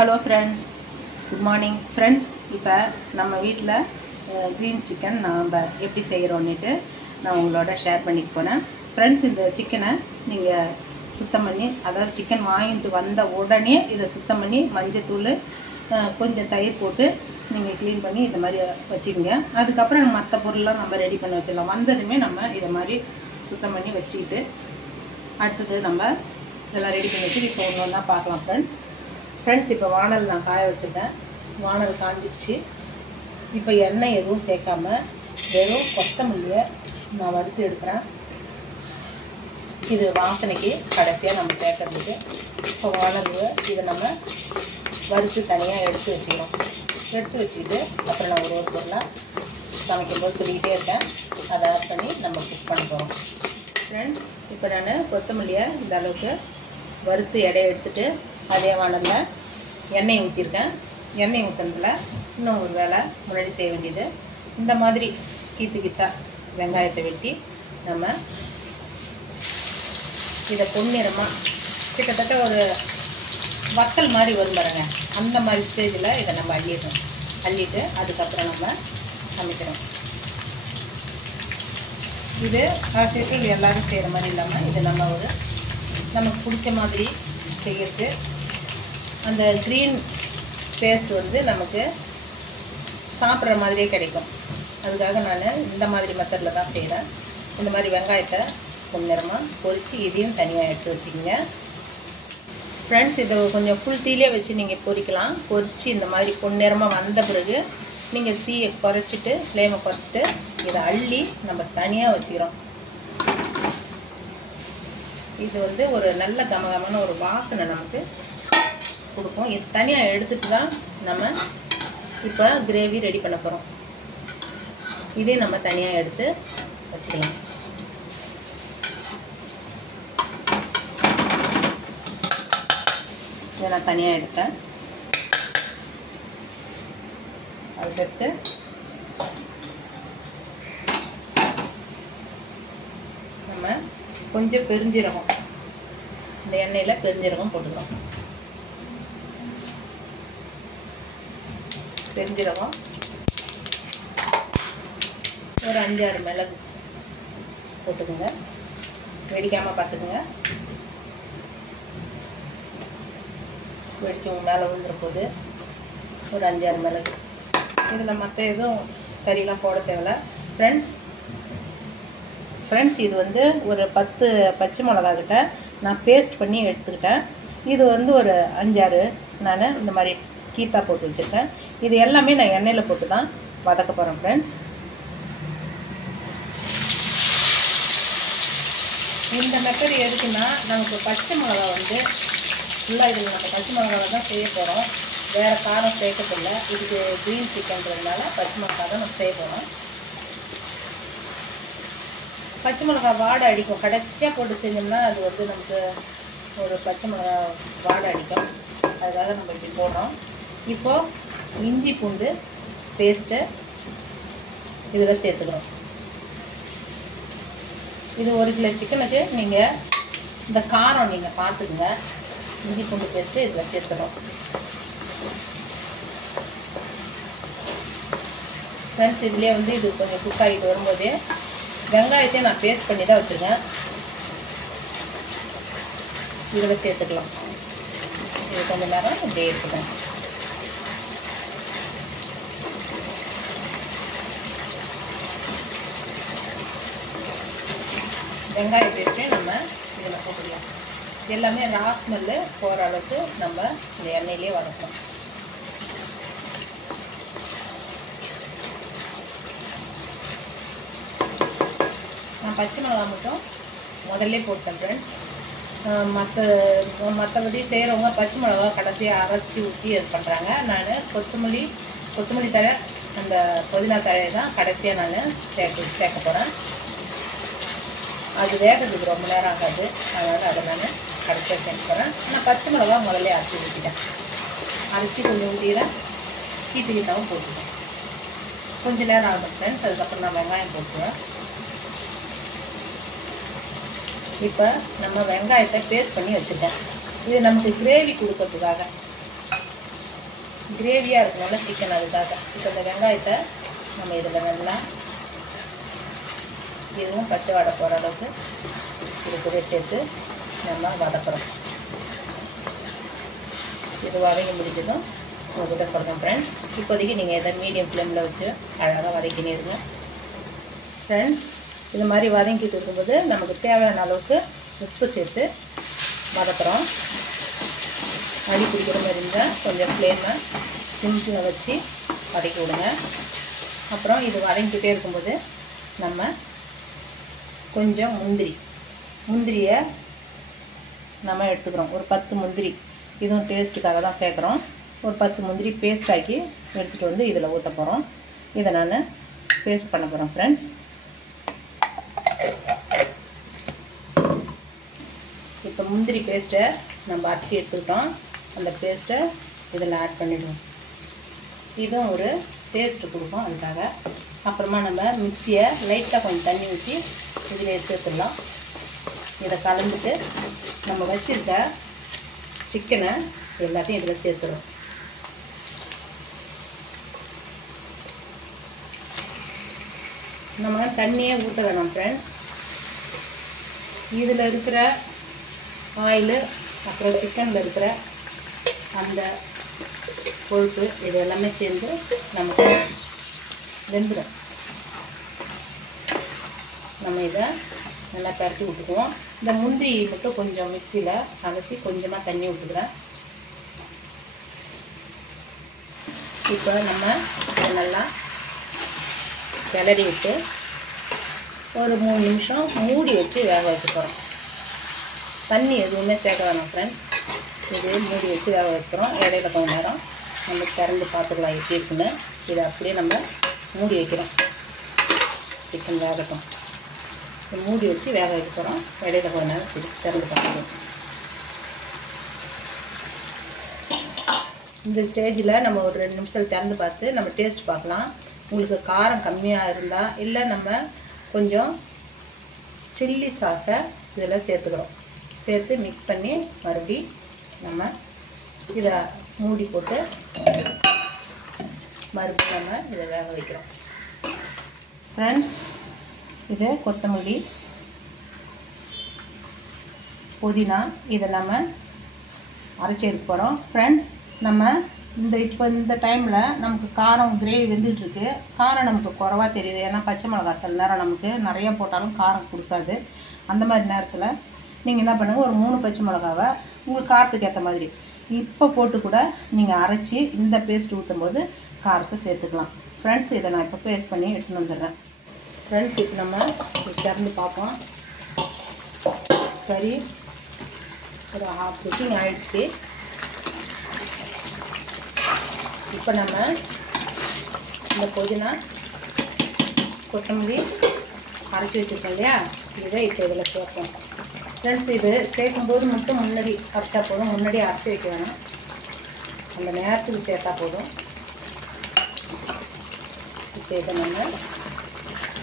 Hello friends, good morning friends. இப்போ நம்ம வீட்டில் க்ரீன் சிக்கன் நாம் எப்படி செய்கிறோன்னுட்டு நான் உங்களோட ஷேர் பண்ணிக்க போகிறேன். ஃப்ரெண்ட்ஸ், இந்த சிக்கனை நீங்கள் சுத்தம் பண்ணி, அதாவது சிக்கன் வாங்கிட்டு வந்த உடனே இதை சுத்தம் பண்ணி மஞ்சத்தூள் கொஞ்சம் தயிர் போட்டு நீங்கள் க்ளீன் பண்ணி இந்த மாதிரி வச்சுக்கோங்க. அதுக்கப்புறம் மற்ற பொருள்லாம் நம்ம ரெடி பண்ணி வச்சிடலாம். வந்ததுமே நம்ம இதை மாதிரி சுத்தம் பண்ணி வச்சுக்கிட்டு அடுத்தது நம்ம இதெல்லாம் ரெடி பண்ணி வச்சு இப்போ ஒன்று ஒன்றா பார்க்கலாம். ஃப்ரெண்ட்ஸ், இப்போ வானல் நான் காய வச்சுருக்கேன். வானல் காஞ்சிடுச்சு. இப்போ எண்ணெய் எதுவும் சேர்க்காம வெறும் கொத்தமல்லியை நான் வறுத்து எடுக்கிறேன். இது வாசனைக்கு கடைசியாக நம்ம சேர்க்கறதுக்கு. இப்போ வானல் இதை நம்ம வறுத்து தனியாக எடுத்து வச்சுக்கிறோம். எடுத்து வச்சுக்கிட்டு அப்புறம் நான் ஒரு பொருளாக சமைக்கும்போது சொல்லிக்கிட்டே இருக்கேன். அதை ஆட் பண்ணி நம்ம குக் பண்ண போகிறோம். ஃப்ரெண்ட்ஸ், இப்போ நான் கொத்தமல்லியை இந்த அளவுக்கு வறுத்து எடையை எடுத்துகிட்டு அதே வானலில் எண்ணெய் ஊற்றிருக்கேன். எண்ணெய் ஊற்றுனதில் இன்னும் ஒரு வேலை முன்னாடி செய்ய வேண்டியது, இந்த மாதிரி கீத்தா வெங்காயத்தை வெட்டி நம்ம இதை பொன்னிறமாக கிட்டத்தட்ட ஒரு வத்தல் மாதிரி வரும் பாருங்க, அந்த மாதிரி ஸ்டேஜில் இதை நம்ம அள்ளிட்டு அதுக்கப்புறம் நம்ம சமைக்கிறோம். இது ஆசிரியர்கள் எல்லோரும் செய்கிற மாதிரி இல்லாமல் இது நம்ம நமக்கு பிடிச்ச மாதிரி செய்யறது. அந்த க்ரீன் பேஸ்ட் நமக்கு சாப்பிட்ற மாதிரியே கிடைக்கும். அதுக்காக நான் இந்த மாதிரி மெத்தடில் தான் செய்கிறேன். இந்த மாதிரி வெங்காயத்தை பொன்னிறமாக பொரித்து இதையும் தனியாக எடுத்து வச்சுக்கோங்க. ஃப்ரெண்ட்ஸ், இதை கொஞ்சம் ஃபுல் தீயிலே வச்சு நீங்கள் பொரிக்கலாம். பொரித்து இந்த மாதிரி பொன்னிறமாக வந்த பிறகு நீங்கள் தீயை குறைச்சிட்டு, ஃப்ளேமை குறைச்சிட்டு இதை அள்ளி நம்ம தனியாக வச்சுக்கிறோம். இது ஒரு நல்ல கமகமான ஒரு வாசனை நமக்கு கொடுக்கும். இது தனியாக எடுத்துகிட்டு தான் நம்ம இப்போ கிரேவி ரெடி பண்ண போகிறோம். இதே நம்ம தனியாக எடுத்து வச்சுக்கலாம். இதை நான் தனியாக எடுத்தேன். அதுக்கடுத்து நம்ம கொஞ்சம் பெருஞ்சீரகம், இந்த எண்ணெயில் பெருஞ்சீரகம் போட்டுக்கிறோம். பெருஞ்சீரகம் ஒரு 5-6 மிளகு போட்டுக்கோங்க. வெடிக்காமல் பார்த்துக்குங்க. வெடிச்சு மேலே விழுந்துற போது ஒரு 5-6 மிளகு. இதில் மற்ற எதுவும் கறியெலாம் போட தேவையில்ல. ஃப்ரெண்ட்ஸ், இது ஒரு 10 பச்சை மிளகா கிட்ட நான் பேஸ்ட் பண்ணி எடுத்துக்கிட்டேன். இது ஒரு 5-6 நான் இந்த மாதிரி கீத்தா போட்டு வச்சுருக்கேன். இது எல்லாமே நான் எண்ணெயில் போட்டு தான் வதக்க போகிறேன். ஃப்ரெண்ட்ஸ், இந்த மெத்தட் எதுக்குன்னா, நமக்கு பச்சை மிளகா ஃபுல்லாக இதில் நம்ம பச்சை மிளகாவை தான் செய்ய போகிறோம். வேறு காரம் சேர்க்கறதில்லை. இதுக்கு க்ரீன் சிக்கன்றதுனால பச்சை மிளகா தான் நம்ம செய்ய போகிறோம். பச்சை மிளகா வாடை அடிக்கும். கடைசியாக போட்டு செஞ்சோம்னா அது நமக்கு ஒரு பச்சை மிளகா வாடை அடிக்கும். அதுக்காக நம்ம இப்படி போடுறோம். இப்போது இஞ்சி பூண்டு பேஸ்ட்டு இதில் சேர்த்துக்கிறோம். இது 1 கிலோ சிக்கனுக்கு நீங்கள் இந்த காரம் நீங்கள் பார்த்துக்குங்க. இஞ்சி பூண்டு பேஸ்ட்டு இதில் சேர்த்துக்கிறோம். ஃப்ரெண்ட்ஸ், இதுலேயே இது கொஞ்சம் குக் ஆகிட்டு வரும்போதே வெங்காயத்தையும் நான் பேஸ்ட் பண்ணி தான் வச்சுருக்கேன். இதில் சேர்த்துக்கலாம். இது கொஞ்சம் நேரம் இப்படியே இருக்குங்க. வெங்காய பேஸ்ட்டையும் நம்ம இதில் போட்டுக்கலாம். எல்லாமே ரா ஸ்மெல்லு போகிற அளவுக்கு நம்ம இந்த எண்ணெயிலே வதக்கலாம். நான் பச்சை மிளகா மட்டும் முதல்ல போட்டேன். ஃப்ரெண்ட்ஸ், மற்றபடி செய்கிறவங்க பச்சை மிளகா கடைசியாக அரைச்சி ஊற்றி இது பண்ணுறாங்க. நான் கொத்தமல்லி தழை, அந்த புதினா தழையை தான் கடைசியாக நான் சேர்க்க போகிறேன். அது வேகிறதுக்கு ரொம்ப நேரம் ஆகாது. அதனால் அதை நான் கடைசியாக சேர்க்க போகிறேன். நான் பச்சை மிளகா முதல்ல அரைச்சி ஊற்றிட்டேன். அரைச்சி கொஞ்சம் ஊற்றிடுறேன். கீத்தாவும் போட்டுட்டேன். கொஞ்சம் நேரம் ஆகும் ஃப்ரெண்ட்ஸ். அதுக்கப்புறம் நான் வெங்காயம் போட்டுருவேன். இப்போ நம்ம வெங்காயத்தை பேஸ்ட் பண்ணி வச்சுட்டேன். இது நமக்கு கிரேவி கொடுக்கறதுக்காக. கிரேவியாக இருக்கணும்ல சிக்கன், அதுக்காக. இப்போ இந்த வெங்காயத்தை நம்ம இதில் நல்லா இதுவும் பச்சை வாடை போகிற அளவுக்கு இது கூட சேர்த்து நம்ம வதக்குறோம். இது வதக்கி முடிஞ்சதும் உங்கள்கிட்ட சொல்கிறேன் ஃப்ரெண்ட்ஸ். இப்போதைக்கு நீங்கள் எதை மீடியம் ஃப்ளேமில் வச்சு அழகாக வதக்கினிருங்க ஃப்ரெண்ட்ஸ். இது மாதிரி வதங்கிட்டு இருக்கும்போது நமக்கு தேவையான அளவுக்கு உப்பு சேர்த்து வதக்குறோம். அடி பிடிக்கிற மாதிரி இருந்தால் கொஞ்சம் ஃப்ளேமை சிம்மில் வச்சு வதக்கி விடுங்க. அப்புறம் இது வதங்கிக்கிட்டே இருக்கும்போது நம்ம கொஞ்சம் முந்திரியை நம்ம எடுத்துக்கிறோம். ஒரு 10 முந்திரி, இதுவும் டேஸ்ட்டுக்காக தான் சேர்க்குறோம். ஒரு 10 முந்திரி பேஸ்ட் ஆக்கி எடுத்துகிட்டு வந்து இதில் ஊற்ற போகிறோம். இதை நான் பேஸ்ட் பண்ண போகிறேன் ஃப்ரெண்ட்ஸ். இப்போ முந்திரி பேஸ்ட்டை நம்ம அரைச்சி எடுத்துக்கிட்டோம். அந்த பேஸ்ட்டை இதில் ஆட் பண்ணிவிடுவோம். இதுவும் ஒரு டேஸ்ட்டு கொடுக்கும், அதுக்காக. அப்புறமா நம்ம மிக்சியை லைட்டாக கொஞ்சம் தண்ணி ஊற்றி இதிலே சேர்த்துடலாம். இதை கலந்துட்டு நம்ம வச்சுருக்க சிக்கனை எல்லாத்தையும் இதில் சேர்த்துடும். நம்ம தண்ணியே ஊற்ற வேணாம் ஃப்ரெண்ட்ஸ். இதில் இருக்கிற ஆயிலு, அப்புறம் சிக்கனில் இருக்கிற அந்த கொழுப்பு, இது எல்லாமே சேர்ந்து நமக்கு வெந்துடும். நம்ம இதை நல்லா பரட்டி விட்டுக்குவோம். இந்த முந்திரி மட்டும் கொஞ்சம் மிக்சியில் அலசி கொஞ்சமாக தண்ணி விட்டுக்கிறேன். இப்போ நம்ம இதை நல்லா கிளறி விட்டு ஒரு 3 நிமிஷம் மூடி வச்சு வேக வச்சு போகிறோம். தண்ணி எதுவுமே சேர்க்க வேணாம் ஃப்ரெண்ட்ஸ். இது மூடி வச்சு வேக வைக்கிறோம். இடையில கொஞ்சம் நேரம் நம்ம திறந்து பார்த்துக்கலாம் எப்படி இருக்குன்னு. இதை அப்படியே நம்ம மூடி வைக்கிறோம். சிக்கன் வேகட்டும். மூடி வச்சு வேக வைக்க போகிறோம். இடையில கொஞ்சம் நேரம் திறந்து பார்த்துக்கலாம். இந்த ஸ்டேஜில் நம்ம ஒரு 2 நிமிஷம் திறந்து பார்த்து நம்ம டேஸ்ட் பார்க்கலாம். உங்களுக்கு காரம் கம்மியாக இருந்தால், இல்லை நம்ம கொஞ்சம் சில்லி சாஸை இதில் சேர்த்துக்கிறோம். சேர்த்து மிக்ஸ் பண்ணி மறுபடி நம்ம இதை மூடி போட்டு மறுபடியும் நம்ம இதை வேக வைக்கிறோம் ஃப்ரெண்ட்ஸ். இது கொத்தமல்லி, புதினா, இதை நம்ம அரைச்சி எடுக்க போகிறோம் ஃப்ரெண்ட்ஸ். நம்ம இப்போ இந்த டைமில் நமக்கு காரம் கிரேவி வெந்துட்டுருக்கு. காரம் நமக்கு குறவா தெரியுது. ஏன்னா பச்சை மிளகா சில நேரம் நமக்கு நிறையா போட்டாலும் காரம் கொடுக்காது. அந்த மாதிரி நேரத்தில் நீங்கள் என்ன பண்ணுங்கள், ஒரு 3 பச்சை மிளகாவை உங்களுக்கு காரத்துக்கு ஏற்ற மாதிரி இப்போ போட்டு கூட நீங்கள் அரைச்சி இந்த பேஸ்ட் ஊற்றும் போது காரத்தை சேர்த்துக்கலாம் ஃப்ரெண்ட்ஸ். இதை நான் இப்போ பேஸ்ட் பண்ணி எடுத்துன்னு வந்துடுறேன் ஃப்ரெண்ட்ஸ். இப்போ நம்ம திறந்து பார்ப்போம். கறி ஒரு 1/2 குக்கிங் ஆகிடுச்சு. இப்போ நம்ம இந்த புதினா, கொத்தமல்லி அரைச்சி வச்சுருக்கோம் இல்லையா, இதை இப்போ இதில் சேர்ப்போம் ஃப்ரெண்ட்ஸ். இது சேர்க்கும்போது மட்டும் முன்னாடி அரைச்சா போதும். முன்னாடி அரைச்சி வைக்க வேணும். அந்த நேரத்துக்கு சேர்த்தா போதும். இப்போ இதை நம்ம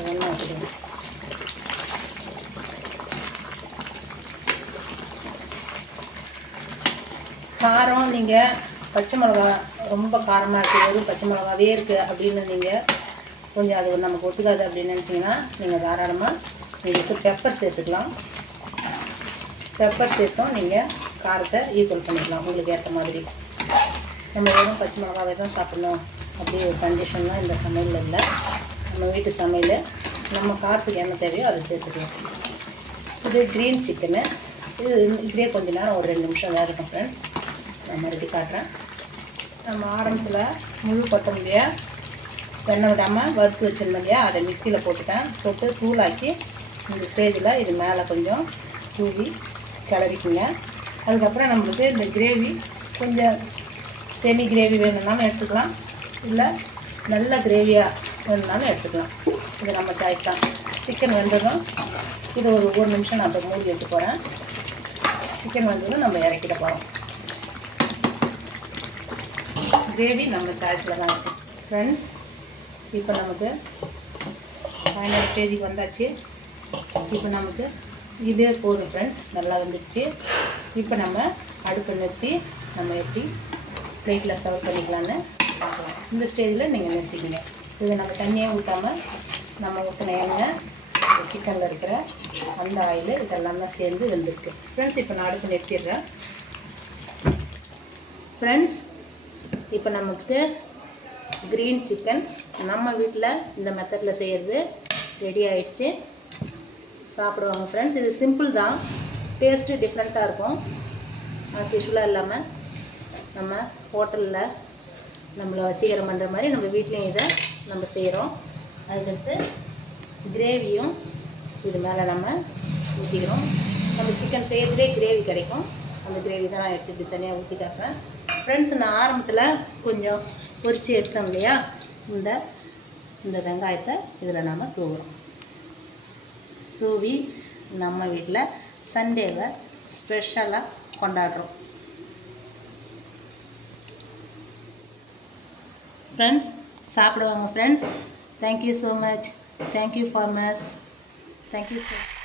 எண்ணெய் வச்சுக்கணும். காரம் நீங்கள் பச்சை மிளகா ரொம்ப காரமாக இருக்குது, வெறும் பச்சை மிளகாவே இருக்குது அப்படின்னு நீங்கள் கொஞ்சம் அது நமக்கு ஒத்துக்காது அப்படின்னு நினச்சிங்கன்னா நீங்கள் தாராளமாக இதுக்கு பெப்பர் சேர்த்துக்கலாம். பெப்பர் சேர்த்தும் நீங்கள் காரத்தை ஈக்குவல் பண்ணிக்கலாம் உங்களுக்கு ஏற்ற மாதிரி. நம்ம வெறும் பச்சை மிளகாவே தான் சாப்பிட்ணும் அப்படி ஒரு கண்டிஷன்லாம் இந்த சமையலில் இல்லை. நம்ம வீட்டு சமையல் நம்ம காரத்துக்கு என்ன தேவையோ அதை சேர்த்துக்கலாம். இது க்ரீன் சிக்கனு. இது இப்படியே கொஞ்சம் நேரம் ஒரு 2 நிமிஷம் வேகட்டும் ஃப்ரெண்ட்ஸ். நான் மறுபடியும் காட்டுறேன். நம்ம ஆரம்பத்தில் முழு கொத்தமல்லியை எண்ணெய் விடாமல் வறுத்து வச்சுருந்தோம் இல்லையா, அதை மிக்சியில் போட்டு தூளாக்கி இந்த ஸ்டேஜில் இது மேலே கொஞ்சம் தூவி கிளறிக்குங்க. அதுக்கப்புறம் நம்மளுக்கு இந்த கிரேவி கொஞ்சம் செமி கிரேவி வேணும்னாலும் எடுத்துக்கலாம், இல்லை நல்ல கிரேவியாக வேணும்னாலும் எடுத்துக்கலாம். இது நம்ம சாய்ஸ் தான். சிக்கன் வெந்ததும் இது ஒரு 1 நிமிஷம் நான் இப்போ மூடி எடுத்து போகிறேன். சிக்கன் வெந்ததும் நம்ம இறக்கிட போகிறோம். கிரேவி நம்ம சாய்ஸில் தான் இருக்குது ஃப்ரெண்ட்ஸ். இப்போ நமக்கு ஃபைனல் ஸ்டேஜுக்கு வந்தாச்சு. இப்போ நமக்கு இதே போதும் ஃப்ரெண்ட்ஸ், நல்லா வந்துடுச்சு. இப்போ நம்ம அடுப்பை நிறுத்தி நம்ம எப்படி பிளேட்டில் சர்வ் பண்ணிக்கலான்னு இந்த ஸ்டேஜில் நீங்கள் நிறுத்திக்கங்க. இது நம்ம தண்ணியே ஊற்றாமல் நம்ம ஊற்றின எண்ணெய், சிக்கனில் இருக்கிற அந்த ஆயில் இதெல்லாமே சேர்ந்து வெந்திருக்கு. ஃப்ரெண்ட்ஸ், இப்போ நான் அடுப்பு நிறுத்திடுறேன். ஃப்ரெண்ட்ஸ், இப்போ நமக்கு க்ரீன் சிக்கன் நம்ம வீட்டில் இந்த மெத்தடில் செய்கிறது ரெடி ஆகிடுச்சு. சாப்பிடுவாங்க ஃப்ரெண்ட்ஸ். இது சிம்பிள் தான், டேஸ்ட்டு டிஃப்ரெண்ட்டாக இருக்கும். ஆஸ் யூஷுவலாக இல்லாமல் நம்ம ஹோட்டலில் நம்மளை வசீகரம் பண்ணுற மாதிரி நம்ம வீட்லேயும் இதை நம்ம செய்கிறோம். அதுக்கடுத்து கிரேவியும் இது மேலே நம்ம ஊற்றிக்கிறோம். நம்ம சிக்கன் செய்கிறதுலே கிரேவி கிடைக்கும். அந்த கிரேவி தான் நான் எடுத்து இப்படி தனியாக ஊற்றி காட்டுறேன். ஃப்ரெண்ட்ஸ், நான் ஆரம்பத்தில் கொஞ்சம் பொரித்து எடுத்தோம் இல்லையா, இந்த வெங்காயத்தை இதில் நாம் தூவுறோம். தூவி நம்ம வீட்டில் சண்டேவை ஸ்பெஷலாக கொண்டாடுறோம். ஃப்ரெண்ட்ஸ், சாப்பிடுவாங்க friends. Thank you so much. Thank you farmers. Thank you so much.